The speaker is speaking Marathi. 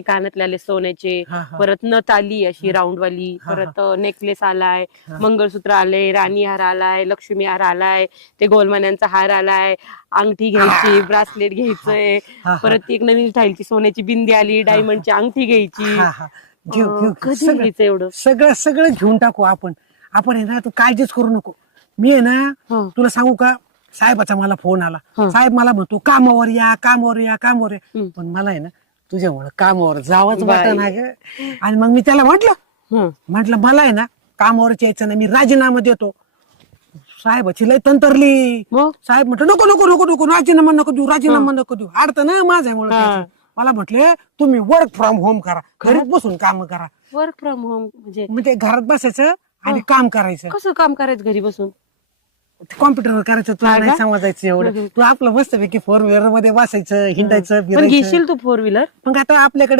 कानातले आले सोन्याचे, हा, हा. परत नथ आली अशी राऊंड वाली, हा, परत नेकलेस आलाय, हा. मंगळसूत्र आले, राणी हार आलाय, लक्ष्मी हार आलाय, ते गोलमान्यांचा हार आलाय, अंगठी घ्यायची, ब्रासलेट घ्यायचंय, हा, हा. परत एक नवीन स्टाईलची सोन्याची बिंदी आली, डायमंडची अंगठी घ्यायची. हा हा घेऊ घेऊ कधी सगळं घ्यायचं एवढं? सगळं सगळं घेऊन टाकू आपण. आपण आहे ना, तू काळजीच करू नको. मी आहे ना, हं. तुला सांगू का, साहेबाचा मला फोन आला. हं. साहेब मला म्हणतो कामावर या कामावर या कामावर या. हं. पण मला आहे ना तुझ्यामुळे कामावर जावंच बाई. वाटत ना ग. आणि मग मी त्याला हं. म्हटलं मला आहे ना कामावर यायचं नाही, मी राजीनामा देतो. साहेबाची लय तंतरली. मग साहेब म्हटलं नको नको नको नको राजीनामा नको देऊ, राजीनामा नको देऊ, अडतं ना माझ्यामुळे. हा. मला म्हटले तुम्ही वर्क फ्रॉम होम करा, घरीच बसून काम करा. वर्क फ्रॉम होम म्हणजे घरात बसायचं आणि काम करायचं. कसं काम करायचं घरी बसून? कॉम्प्युटरवर करायचं, तुला हा नाही का? समजायचं एवढं. तू आपलं मस्तपैकी 4 व्हीलर मध्ये बसायचं, हिंडायचं पण फिरायचं. घेशील तू 4 व्हीलर? मग आता आपल्याकडे